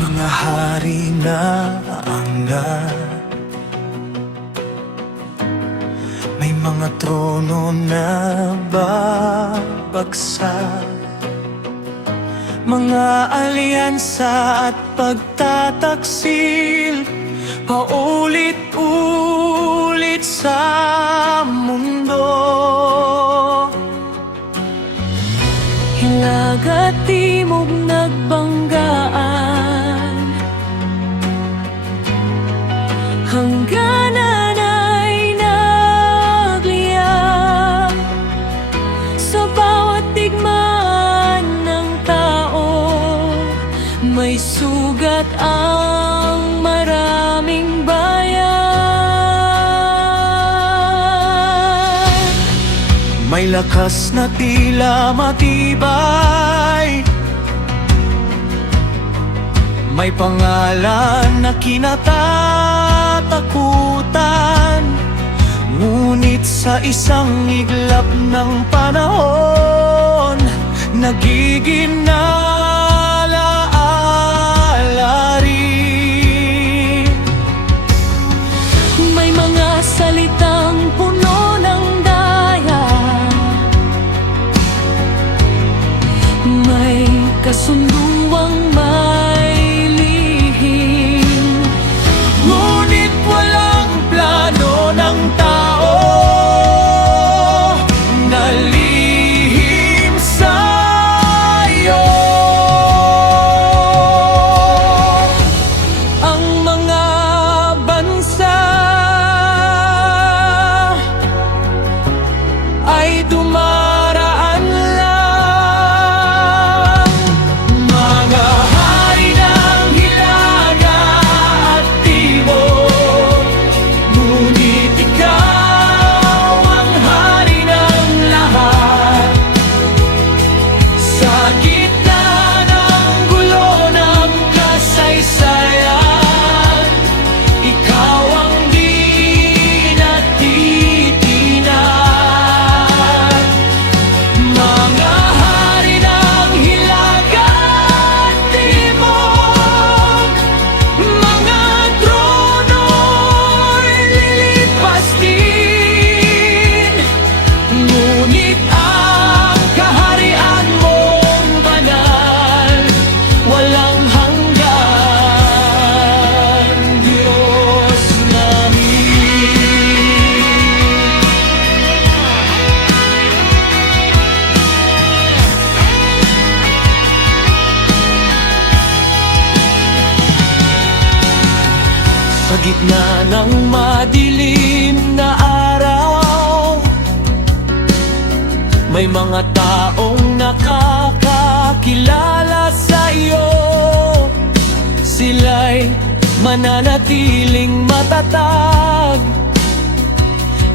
mga hari na aangat, may mga trono na babagsak, mga alyansa at pagtataksil, paulit-ulit sa mundo. Hilag at timog nagbanggaan, hangganan ay nagliyak. Sa bawat digmaan ng tao, may sugat ang maraming bayan. May lakas na tila matibay, may pangalan na kinatatakutan, ngunit sa isang iglap ng panahon, nagiging-ala-ala rin. May mga salitang puno ng daya, may kasunduang may lihim, ngunit walang plano ng tao na lihim sa'yo. ang mga bansa Ay dumaraan lang, mga hari ng Hilaga at Timog, ngunit ikaw ang hari ng lahat. Sa gitna ng gulo ng kasaysayan, ikaw ang di natitinag. Mga hari ng Hilaga at Timog, mga trono'y lilipas din, ngunit ang kaharian mong banal, walang hanggan, Diyos namin. Sa gitna ng madilim na araw, may mga taong nakakakilala sa iyo. Sila'y mananatiling matatag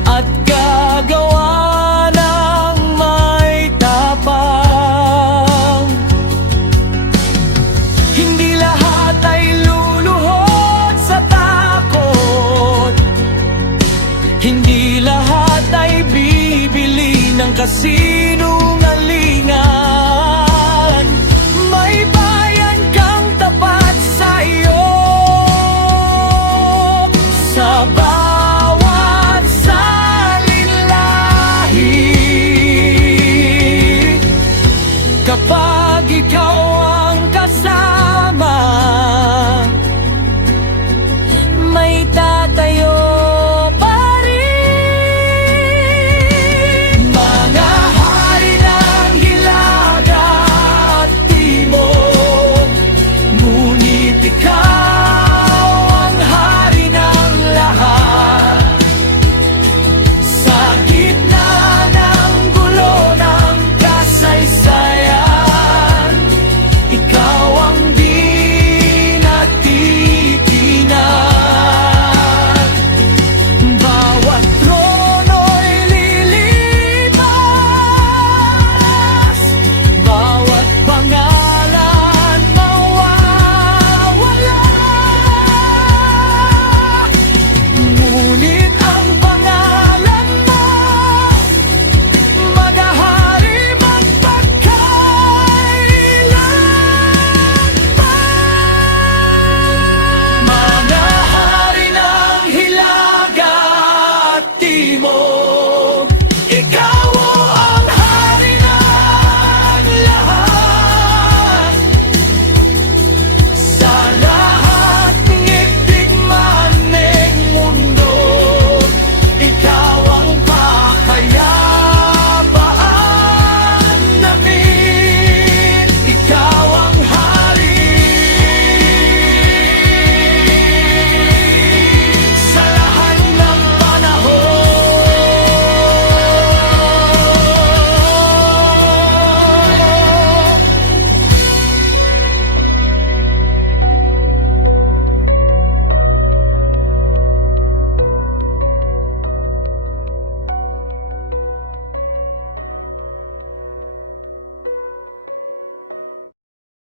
at gagawa ng may tapang. Hindi lahat ay luluhod sa takot, hindi lahat ay bibili ng kasinungalingan.